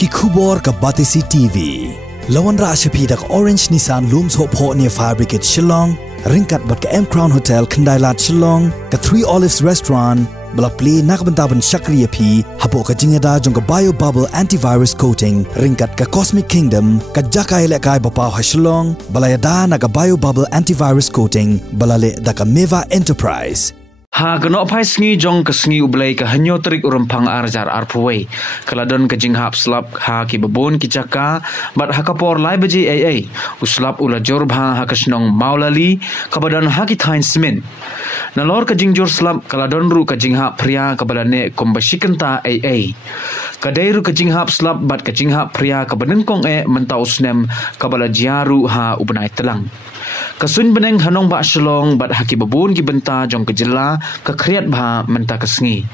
ki khubor ka Batisi TV lawan ra shapi dak Orange Nissan Looms Hopo near Fire Brigade Shillong ringkat bat ka M Crown Hotel Kandailat Shillong ka Three Olives Restaurant bala play nakbantaban Shakriya P hapo ka jingada jong ka Bio Bubble Antivirus Coating ringkat ka Cosmic Kingdom ka Jakai Lekai Bapaw Shillong bala yada na ka Bio Bubble Antivirus Coating bala le da ka Meva Enterprise. Ha gano pai sngi jong ka sngi ublay ka hanyo terik urumpang arjar arpuway kaladon ka jinghap slap ha ki babon ki jaka bat ha kapor lai baji AA uslap ula jorbha ha kasnong maulali kabadan ha ki thain semen nalor ka jingjor slap kaladon ru ka jinghap pria kabadane kombashikanta AA kadairu ka jinghap slap bat ka jinghap pria kabanengkong mentau snem kabala jiaru ha ubnai telang kasun beneng hanong ba shalong bat haki babun ki benta jong kejela ka kriat bha menta kasngi